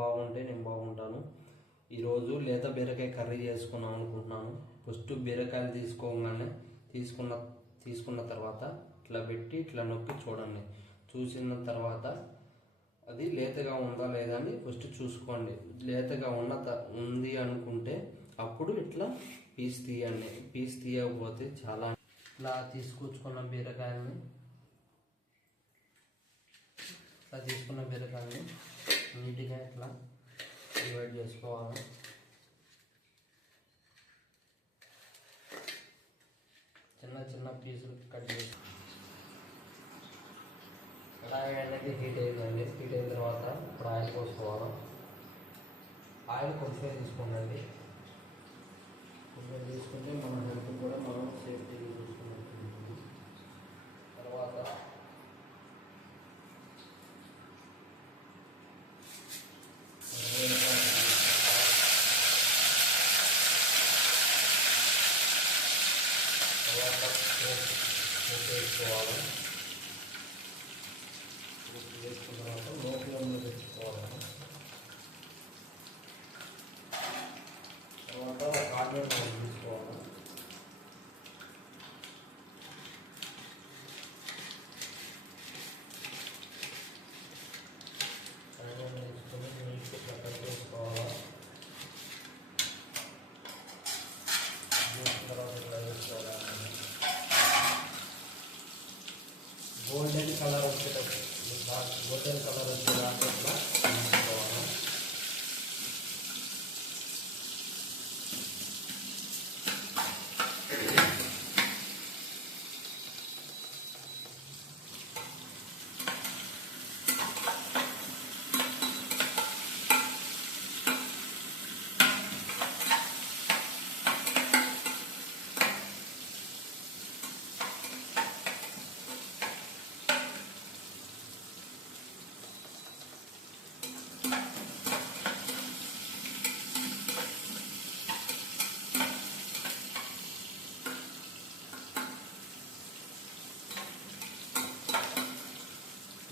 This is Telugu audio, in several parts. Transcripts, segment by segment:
బాగుంటే నేను బాగుంటాను. ఈరోజు లేత బీరకాయ కర్రీ చేసుకుందాం అనుకుంటున్నాను. ఫస్ట్ బీరకాయలు తీసుకోగానే తీసుకున్న తీసుకున్న తర్వాత ఇట్లా పెట్టి ఇట్లా నొక్కి చూడండి. చూసిన తర్వాత అది లేతగా ఉందా లేదా అని ఫస్ట్ చూసుకోండి. లేతగా ఉన్న ఉంది అనుకుంటే అప్పుడు ఇట్లా పీస్ తీయండి. పీస్ తీయకపోతే చాలా ఇట్లా తీసుకొచ్చుకున్న బీరకాయలని ఇట్లా తీసుకున్న బీరకాయలని నీట్గా ఇట్లా డివైడ్ చేసుకోవాలి. చిన్న చిన్న పీసులు కట్ చేసి కడాయి అనేది హీట్ అయిందండి హీట్ అయిన తర్వాత ఇప్పుడు ఆయిల్ పోసుకోవాలి. ఆయిల్ కొంచెం తీసుకోండి కొంచెం తీసుకుంటే మన హెల్త్ కూడా మనం సేఫ్టీ తర్వాత మూత వేసుకోవాలి మూత వేసుకున్న తర్వాత లోపల మీద పెట్టుకోవాలి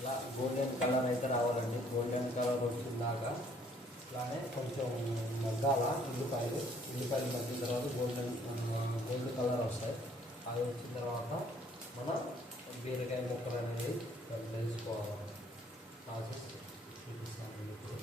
ఇలా గోల్డెన్ కలర్ అయితే రావాలండి. గోల్డెన్ కలర్ వచ్చిందాక ఇలానే కొంచెం మగ్గాల ఉల్లిపాయలు. ఉల్లిపాయలు మగ్గిన తర్వాత గోల్డెన్ గోల్డ్ కలర్ వస్తాయి. అది వచ్చిన తర్వాత మన బీరకాయ ముక్కలు అనేది తెలుసుకోవాలి వేసుకోవాలి. ప్రాసెస్ చూపిస్తాను ఇప్పుడు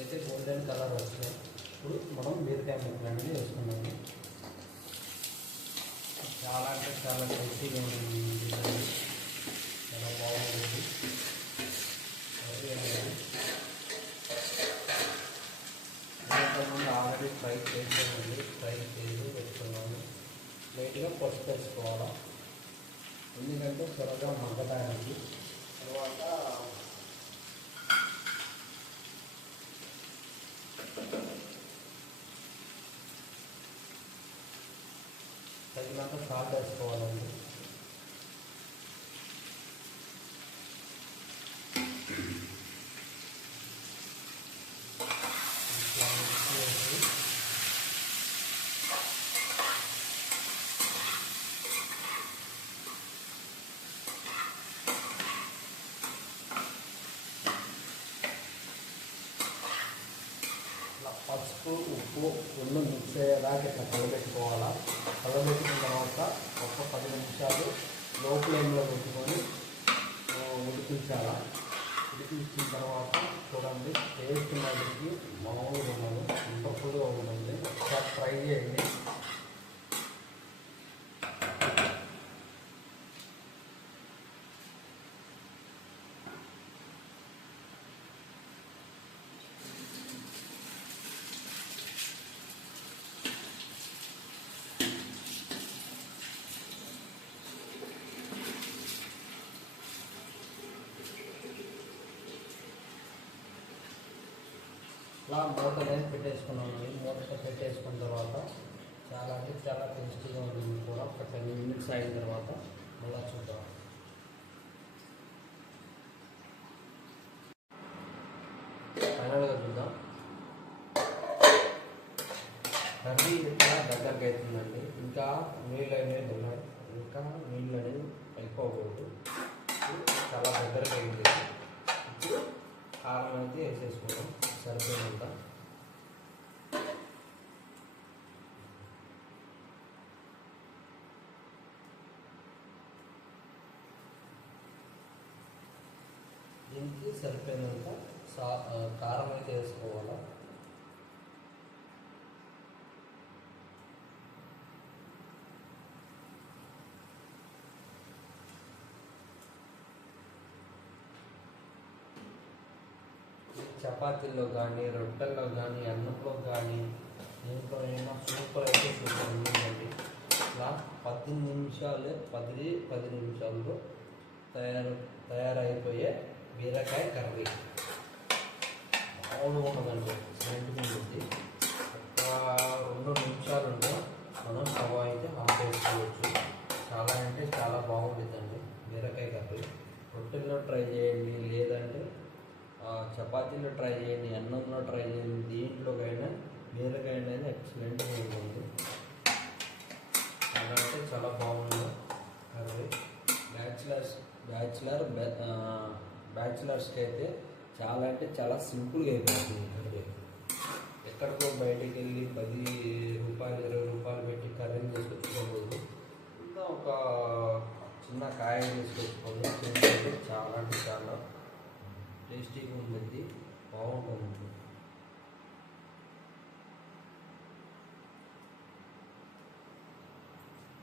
అయితే గోల్డెన్ కలర్ వచ్చినాయి ఇప్పుడు మనం బీరకాయ ముక్కలన్నీ వేసుకున్నాము చాలా అంటే చాలా టేస్టీగా ఉంది చాలా బాగుంది ఇంతకుముందు ఆల్రెడీ ఫ్రై చేసామండి ఫ్రై చేసి పెట్టుకున్నాము లైట్గా పసుపు వేసుకోవాలి. ఎందుకంటే త్వరగా మగ్గడానికి. తర్వాత తగినంత సాల్ట్ వేసుకోవాలండి ఇట్లా మిక్స్ చేసి ఇట్లా పసుపు ఉప్పు రెండు మిక్స్ అయ్యేదాకా ఇట్లా కలబెట్టుకోవాలా కలబెట్టిన తర్వాత ఒక పది నిమిషాలు లో ఫ్లేమ్లో పెట్టుకొని ఆ, ఉడికించాలా? ఉడికించిన తర్వాత చూడండి టేస్ట్ మటుకి మామూలుగా ఉన్నది ఇంతప్పుడుగా ఉంటుంది ఒకసారి ట్రై చేయండి. ఇలా మూత అనేది పెట్టేసుకున్నామండి మూత అంటే చాలా టేస్టీగా ఉంటుంది కూడా ఒక టెన్ మినిట్స్ అయిన తర్వాత మళ్ళీ చూద్దాం. ఫైనల్గా చూద్దాం. కర్రీ ఇంకా దగ్గరకు అవుతుందండి. ఇంకా నీళ్ళు అనేవి ఉన్నాయి. ఇంకా నీళ్ళు అనేవి అయిపోకూడదు. చాలా దగ్గరకు అయింది. ఇప్పుడు కారం అయితే వేసేసుకున్నాం సరిపోయినంత. దీనికి సరిపోయినంత సా కారం అయితే వేసుకోవాలా? చపాతీల్లో కానీ రొట్టెల్లో కానీ అన్నంలో కానీ దీంట్లో ఏమో సూపర్ అయితే సూపర్ ఉందండి ఇలా పది నిమిషాలు పది పది నిమిషాల్లో తయారు తయారైపోయే బీరకాయ కర్రీ. మామూలుగా ఉండదండి స్మెంట్గా ఉంటుంది ఒక రెండు నిమిషాలు ఉంటే మనం స్టవ్ అయితే ఆఫ్ చేసుకోవచ్చు. చాలా అంటే చాలా బాగుంటుందండి బీరకాయ కర్రీ. రొట్టెల్లో ట్రై చేయండి లేదంటే చపాతీలో ట్రై చేయండి అన్నంలో ట్రై చేయండి దీంట్లోకైనా బీరకాయ అనేది ఎక్సలెంట్గా ఉంటుంది. చాలా అంటే చాలా బాగుంది కర్రీ బ్యాచిలర్స్ బ్యాచిలర్ బ్యాచిలర్స్కి అయితే చాలా అంటే చాలా సింపుల్గా అయిపోతుంది కర్రీ. ఎక్కడికో బయటికి వెళ్ళి పది రూపాయలు ఇరవై రూపాయలు పెట్టి కర్రీ తీసుకొచ్చుకోకూడదు ఇంకా ఒక చిన్న కాయ తీసుకొచ్చుకొని చాలా అంటే చాలా టేస్టీగా ఉంటుంది బాగుంటుంది.